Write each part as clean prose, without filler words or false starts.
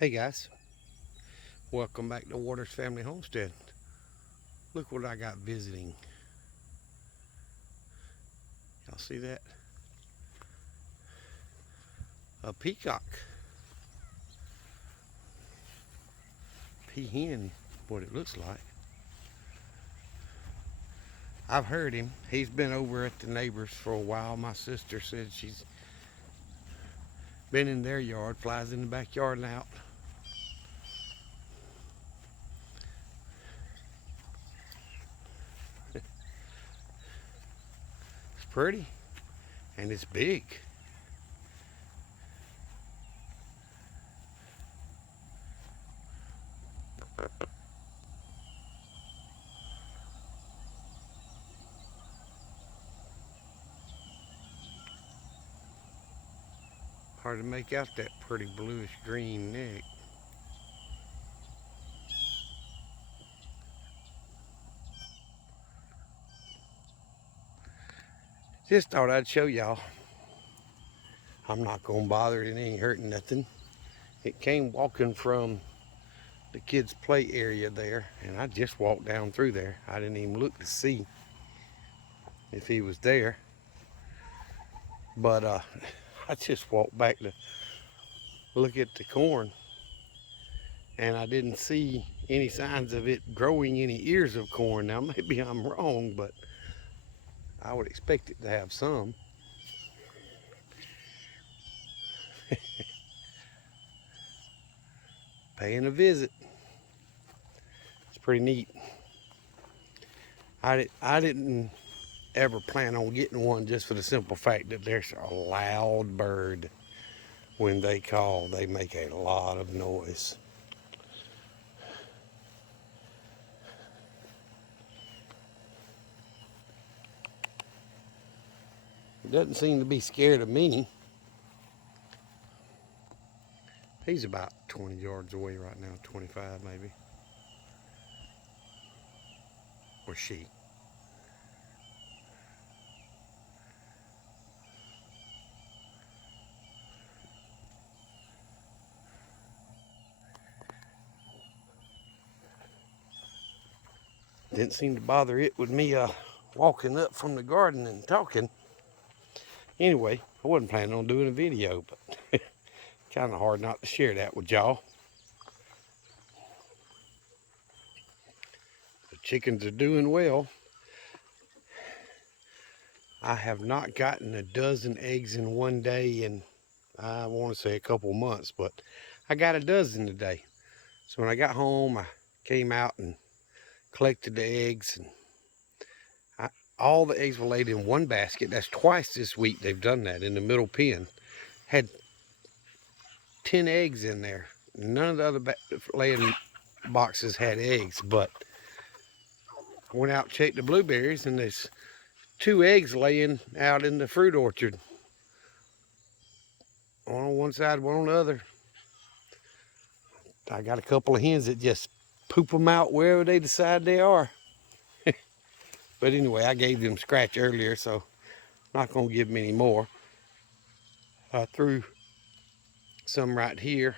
Hey guys, welcome back to Waters Family Homestead. Look what I got visiting. Y'all see that? A peacock. Peahen, what it looks like. I've heard him. He's been over at the neighbors for a while. My sister said she's been in their yard, flies in the backyard and out. It's pretty and it's big. Hard to make out that pretty bluish green neck. Just thought I'd show y'all. I'm not gonna bother it, it ain't hurting nothing. It came walking from the kids' play area there, and I just walked down through there. I didn't even look to see if he was there, but I just walked back to look at the corn, and I didn't see any signs of it growing any ears of corn. Now maybe I'm wrong, but I would expect it to have some. Paying a visit. It's pretty neat. I didn't ever plan on getting one, just for the simple fact that there's a loud bird. When they call, they make a lot of noise. He doesn't seem to be scared of me. He's about 20 yards away right now, 25 maybe. Or she. Didn't seem to bother it with me walking up from the garden and talking. Anyway, I wasn't planning on doing a video, but kind of hard not to share that with y'all. The chickens are doing well. I have not gotten a dozen eggs in one day in, I want to say, a couple months, but I got a dozen today. So when I got home, I came out and collected the eggs, and all the eggs were laid in one basket. That's twice this week they've done that in the middle pen. Had 10 eggs in there. None of the other laying boxes had eggs, but I went out and checked the blueberries, and there's 2 eggs laying out in the fruit orchard. One on one side, one on the other. I got a couple of hens that just poop them out wherever they decide they are. But anyway, I gave them scratch earlier, so I'm not going to give them any more. I threw some right here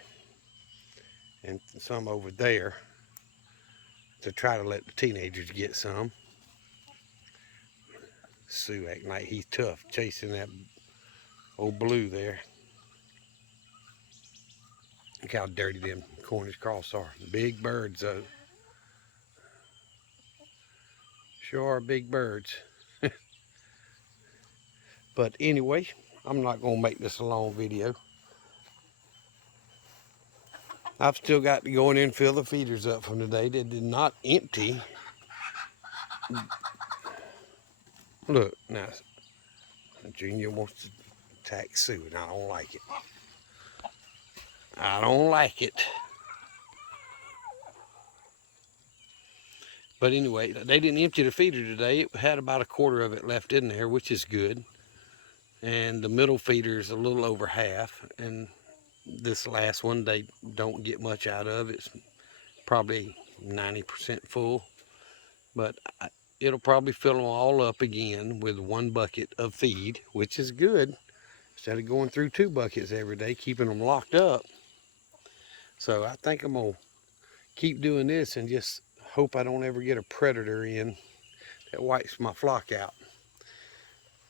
and some over there to try to let the teenagers get some. Sue acting like he's tough, chasing that old blue there. Look how dirty them Cornish cross are. Big birds, though. Sure are big birds. But anyway, I'm not going to make this a long video. I've still got to go in there and fill the feeders up from today. They did not empty. Look, now, Junior wants to attack Sue, and I don't like it. I don't like it. But anyway, they didn't empty the feeder today. It had about a quarter of it left in there, which is good. And the middle feeder is a little over half. And this last one, they don't get much out of. It's probably 90% full. But it'll probably fill them all up again with 1 bucket of feed, which is good. Instead of going through 2 buckets every day, keeping them locked up. So I think I'm gonna keep doing this and just hope I don't ever get a predator in that wipes my flock out.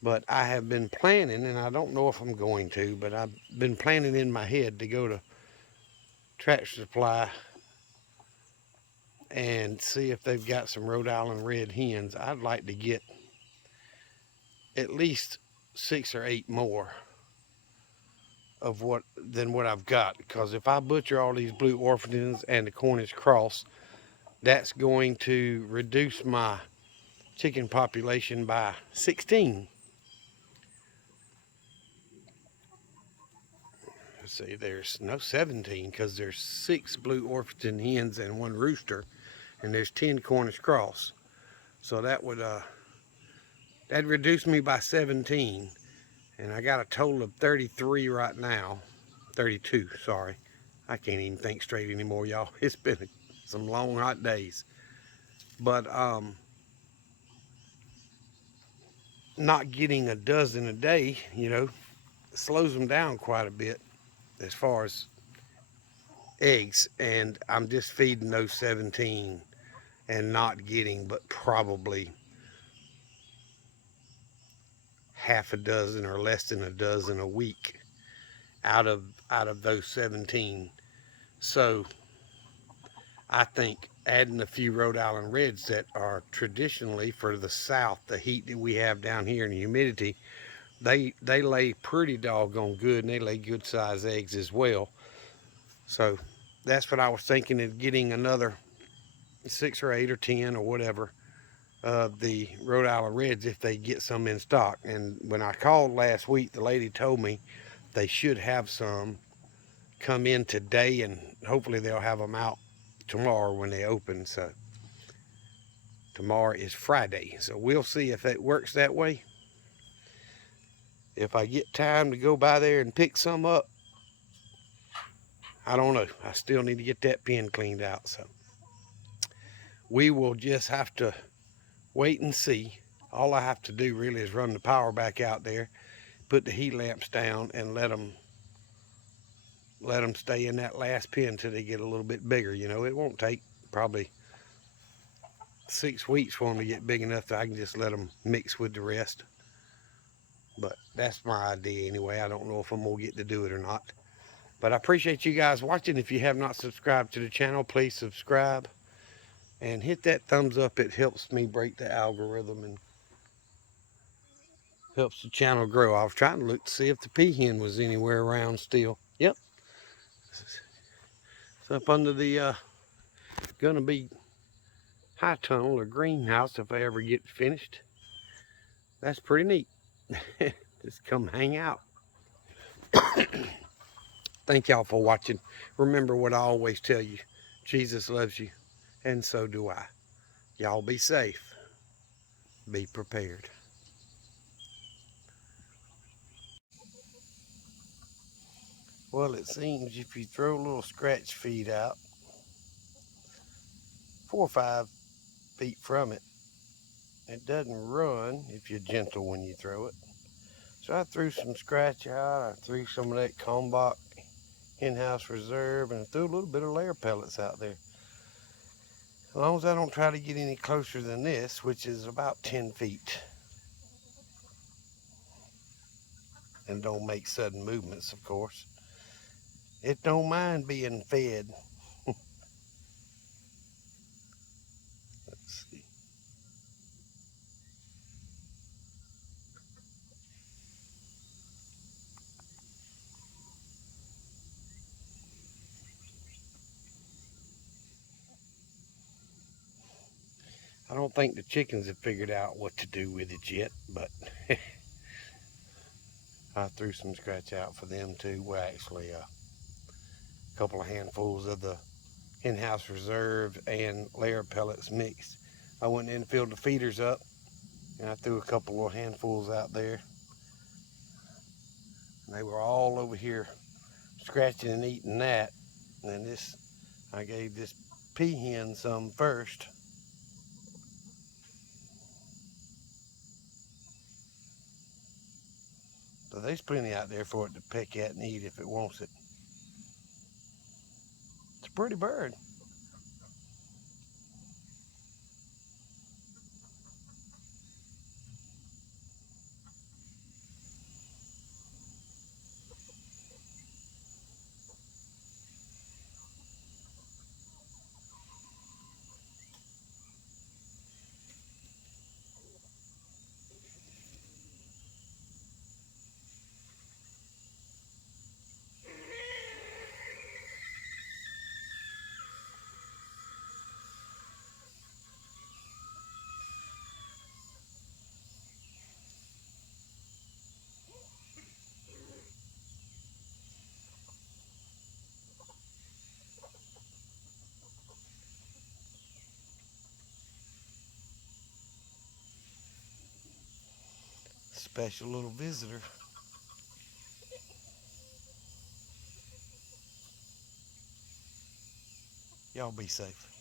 But I have been planning, and I don't know if I'm going to, but I've been planning in my head to go to Tractor Supply and see if they've got some Rhode Island red hens. I'd like to get at least 6 or 8 more of what I've got, because if I butcher all these blue orphans and the Cornish cross, that's going to reduce my chicken population by 16. Let's see, there's no 17, because there's 6 blue Orpington hens and 1 rooster, and there's 10 Cornish cross. So that'd reduce me by 17, and I got a total of 33 right now. 32, sorry. I can't even think straight anymore, y'all. It's been some long, hot days. But not getting a dozen a day, slows them down quite a bit as far as eggs. And I'm just feeding those 17 and not getting but probably half a dozen or less than a dozen a week out of those 17. So I think adding a few Rhode Island Reds that are traditionally for the South, the heat that we have down here and the humidity, they lay pretty doggone good, and they lay good size eggs as well. So that's what I was thinking of, getting another 6 or 8 or 10 or whatever of the Rhode Island Reds if they get some in stock. And when I called last week, the lady told me they should have some come in today, and hopefully they'll have them out tomorrow when they open. So tomorrow is Friday, so we'll see if it works that way. If I get time to go by there and pick some up, I don't know. I still need to get that pen cleaned out. So we will just have to wait and see. All I have to do really is run the power back out there, put the heat lamps down, and let them stay in that last pen until they get a little bit bigger. It won't take probably 6 weeks for them to get big enough that I can just let them mix with the rest. But that's my idea anyway. I don't know if I'm gonna get to do it or not. But I appreciate you guys watching. If you have not subscribed to the channel, please subscribe and hit that thumbs up. It helps me break the algorithm and helps the channel grow. I was trying to look to see if the peahen was anywhere around still. Yep. It's up under the gonna be high tunnel or greenhouse if I ever get finished. That's pretty neat. Just come hang out. Thank y'all for watching. Remember what I always tell you. Jesus loves you, and so do I. Y'all be safe. Be prepared. Well, it seems if you throw a little scratch feed out 4 or 5 feet from it, it doesn't run if you're gentle when you throw it. So I threw some scratch out. I threw some of that Combach in-house reserve, and I threw a little bit of layer pellets out there. As long as I don't try to get any closer than this, which is about 10 feet, and don't make sudden movements, of course. It don't mind being fed. Let's see. I don't think the chickens have figured out what to do with it yet, but I threw some scratch out for them too. Well, actually, a couple of handfuls of the in-house reserve and layer pellets mixed. I went in and filled the feeders up, and I threw a couple of handfuls out there. And they were all over here scratching and eating that. And this, I gave this peahen some first. So there's plenty out there for it to peck at and eat if it wants it. pretty bird. Special little visitor. Y'all be safe.